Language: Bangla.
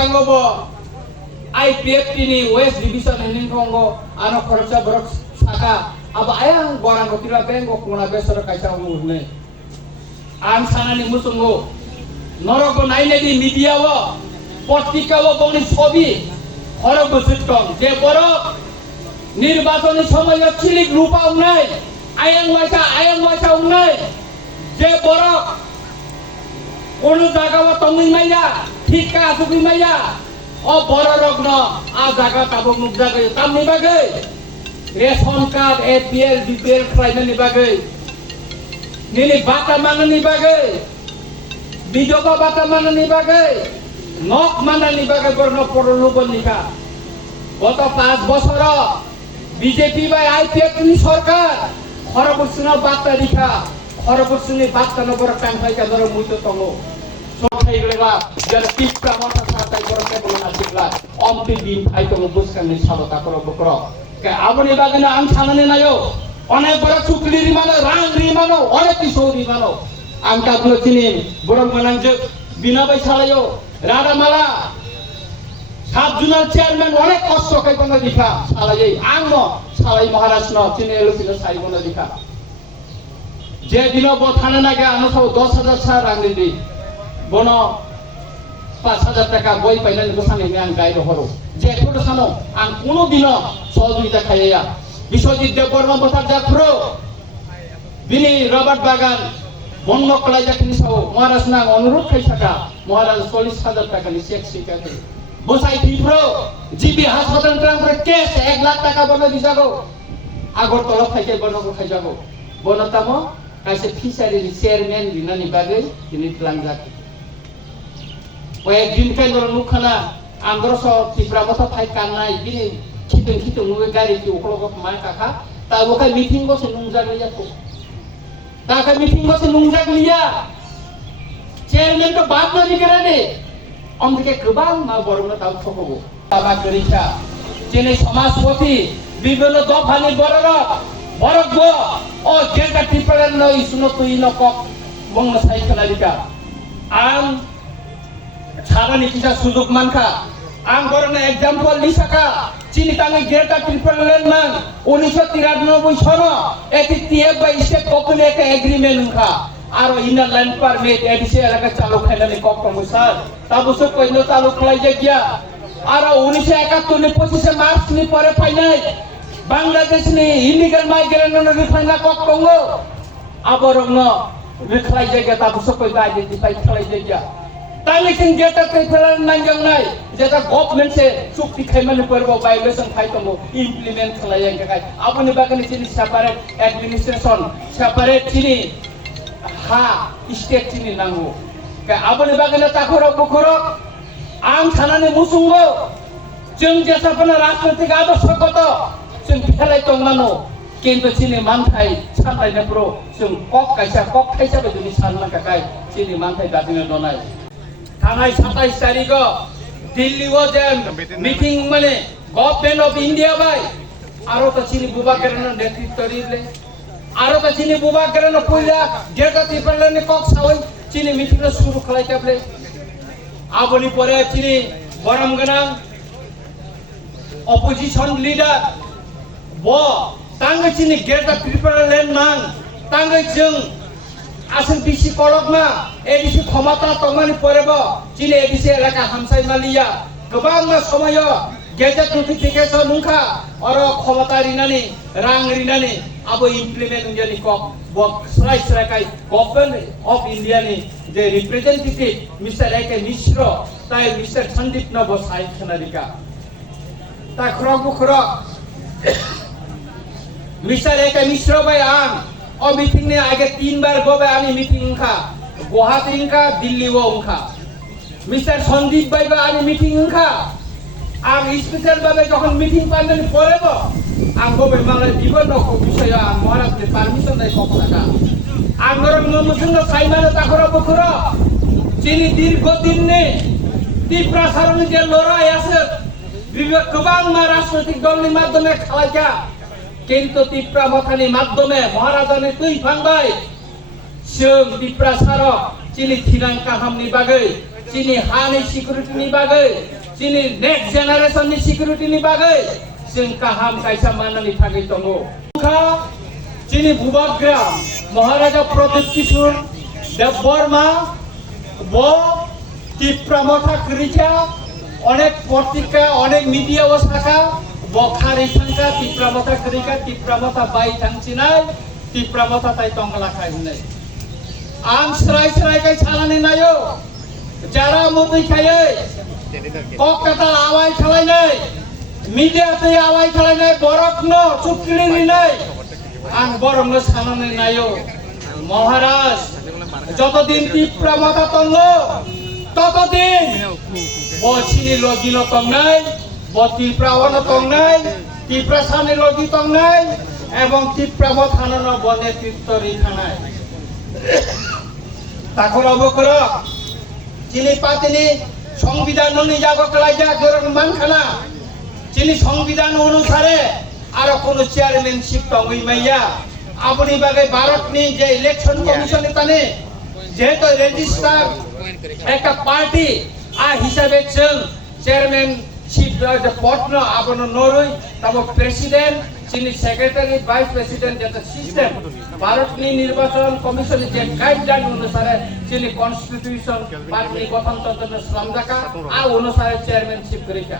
gangobo IPF ini West Division ini kongo anak korupsi berok saka aba ayang gorang kotira bengo kuna besar kaisa umurne an sana ni musungo noroko naine di media wo পত্রিকা ও বনি ছবি হরবসিতম যে বড় নির্বাচনী সময় চিলিক রূপা নাই আয়ং মাইসা নাই যে বড় কোন জায়গা তমি মাইয়া ঠিকা আসুবি মাইয়া ও বড় রগ্ন আ জায়গা তাবক মুখ জায়গা তামনি বাগে রেশন কার্ড এপিএল বিপিএল খাইনি বাগে নিনি বাটা মাননি বাগে বিধবা বাটা মাননি বাগে নক মানানি বাগে বর্ণ পরলুবন নিকা গত 5 বছর বিজেপি বাই আইপিএফ নি সরকার খরবসুনা বার্তা লিখা খরবসুনি বার্তা নগর কান পাইকা ধর মুইতো তঙ্গ সঠাই গলেবা যার টিপটা মাথা সাতাই করতে বলনা শিখলা অমতি দিন আইতো বুসকানি সাবতা করব বকর কে আবনি বাগনা আম ছানানে নায়ো অনেক বড় চুকলি রিমানো রাং রিমানো অনেক কিছু রিমানো আমটা গুলো চিনি বড় মানাং যে বিনা বাই ছালায়ো রাডামালা সাত জুনার চেয়ারম্যান অনেক কষ্ট কাইবনা দিখা সালাই আঙ্গ সালাই মহারাজ ন চিনে এলুছিল সাইবনা দিখা যে দিন ব থানা নাগে আনো সব 10,000 ছা রাংলি দি বন 5,000 টাকা বই পাইনানি বসানি আং গাইর হরো যে কোন সানো আং কোন দিন সহযোগিতা খাইয়া বিশ্বজিৎ দেববর্মা বসার যাত্রো বিনি রবার্ট বাগান বন্ধ কলাই যাখিনি সব মহারাজ না অনুরোধ খাই থাকা মহারাজ 40,000 টাকা নি চেক শিখা বসাই তীব্র জিবি হাসপাতাল ট্রান্সফার কেস 1 লাখ টাকা বনে দিছাগো আগর তলব খাইতে বনগো খাইজাগো বনতাম কাইসে ফিশারি চেয়ারম্যান দিনানি বাগে তিনি লাংজাক কয়েকদিন কাই নর নুখানা আন্দরস তীব্রা কথা ফাই কান্নাই বিনি খিতুং নুয়ে গাড়ি কি ওকলগো মা কাকা তা ওখাই মিটিং বসে নুংজাগ লিয়াতো তাকে মিটিং বসে নুংজাগ লিয়া চেয়ারম্যান তো বাদ না দিকেরানে অমদিকে গোবাং মা বড়না তাও সকবো বাবা করিছা চেনে সমাজপতি বিভিন্ন দফানি বড়র বরগ ও যেটা টিপলেন নই শুনো তুই নকক বংন সাইকেলালিকা আম ছাড়ানি কিসা সুযোগ মানখা আম বড়না एग्जांपल লিসাকা চিনি তাঙ্গে গেটা টিপলেন মান 1993 সন এটি টিএফ বাই স্টেট পপুলেট এগ্রিমেন্ট খা আর ইনার লাইন পারমিট এডিসি এলাকা চালু খাইলানি ককটং স্যার তাবুসো কইনো চালু খাই গিয়া আর 1971 নি 25 মার্চ নি পরে ফাইনাই বাংলাদেশ নি ইলিগাল মাইগ্রেন্ট নো রিফাইনা ককটং আবরং রিখলাই জায়গা তাবুসো কই আইডেন্টিফাই খাই গিয়া তাইলে কিন গেটা পেপার নাইজং নাই যেটা গভর্নমেন্ট সে চুক্তি খাইমানে পড়বো ভায়োলেশন খাইতমো ইমপ্লিমেন্ট খালাই গায় আপনি বাগানে চিনি সেপারেট অ্যাডমিনিস্ট্রেশন সেপারেট চিনি হা স্টেট চিনি নাঙ্গো কে আপনি বাগানে তাখর বখর আম থানানে মুসুঙ্গ जों जेसाफोरना राजनैतिक आदर्शगत जों फेलाय दंमानो কিন্তু চিনি মানথাই सामलायनायफोराव जों कक खायसा बायदि सानना थाखाय चिनि मानथाय दादिनो दनाय थांनाय 27 तारिखआव दिल्लीआव जेन मिटिं माने गभर्नमेंट अफ इंडिया बाय आरो त चिनि बुबाकेरन नेतृत्व दिले आरो त चिनि बुबाकेरन पहिला गेटा तिपरले कक सावै चिनि मिटिं सुरु खालायताबले आबोनि परे चिनि गरम गनां अपोजिशन लीडर ब तांगे चिनि गेटा प्रिपेरेल नां तांगे जों आसन बिसि कलकना एडिसि क्षमता तंगानि परेबो चिनि एडिसि एलाका हामसाय मालिया गोबां समय गेजेट नोटिफिकेशन नुखा आरो क्षमता रिनानि रां रिनानि आबो इमप्लिमेंट उन्दियानि कक बक स्राय गभर्नमेंट अफ इंडिया नि जे रिप्रेजेंटेटिव मिस्टर एके मिश्र ताय मिस्टर संदीप नबो साइ खनालिका ता खरबुखरा मिस्टर एके मिश्र भाई आं और मीटिंग ने आगे 3 बार गोबे आमी मीटिंग उनका गुवाहाटी उनका दिल्ली वो उनका मिस्टर संदीप भाई बा आमी मीटिंग उनका आं स्पेशल भाबे যখন মিটিং পাইলেন পরেব आं गोबे मालाय बिबन को विषय आं महाराज के परमिशन दाय कखनाका आं गरम नमसंग साइमानो ताखरा बखरा चिनि दीर्घदिन ने তীব্রাসারণ যে লড়াই আছে গোবাং রাজনৈতিক দলের মাধ্যমে খালাইকা কিন্তু তীব্রা মথানি মাধ্যমে মহারাজানি তুই ফাংবাই जों তীব্রাসার চিনি থিরাং কাহামনি বাগै sini hani security ni bagai sini next generation ni security ni bagai sing kaham kaisa mana ni thagi tongo kha sini Bhubagram Maharaja Pradip Kishore Dev Burma bo Tipramotha Krija অনেক পত্রিকা অনেক মিডিয়া ও শাখা বখারি সংখ্যা Tipramotha Krija Tipramotha বাই থাংচিনাই Tipramotha তাই তংলা খাই নাই আম সরাই কাই ছালানি নাইও যারা মুদি খায় ককটা আওয়াই খেলাই নাই মিডিয়াতে আওয়াই খেলাই নাই বরকন চুকলিনি নাই আং বরং ছালানি নাইও মহারাজ যতদিন Tipramotha তঙ্গ ততদিন বছিনি লগিল তংনাই বতিপ্রাওয়ান তংনাই Tiprasani লগি তংনাই এবং Tipramotha ন বনে তীর্থরি খানাই তাকল অবকর চিনি পাতিনি সংবিধান নিজাগ কলাইজা গরং মানখানা চিনি সংবিধান অনুসারে আর কোন চেয়ারম্যানশিপ তংই মাইয়া আপনি বাগে ভারতনি যে ইলেকশন কমিশন তানে যেহেতু রেজিস্টার একটা পার্টি আ হিসাবে চল চেয়ারম্যানশিপ যে পটন আপন নরই তব প্রেসিডেন্ট চিনি সেক্রেটারি ভাইস প্রেসিডেন্ট যেটা সিস্টেম ভারতনি নির্বাচন কমিশন যে গাইডলাইন অনুসারে চিনি কনস্টিটিউশন পার্টি গঠনতন্ত্র শ্রমদাকা আর অনুসারে চেয়ারম্যানশিপ করিকা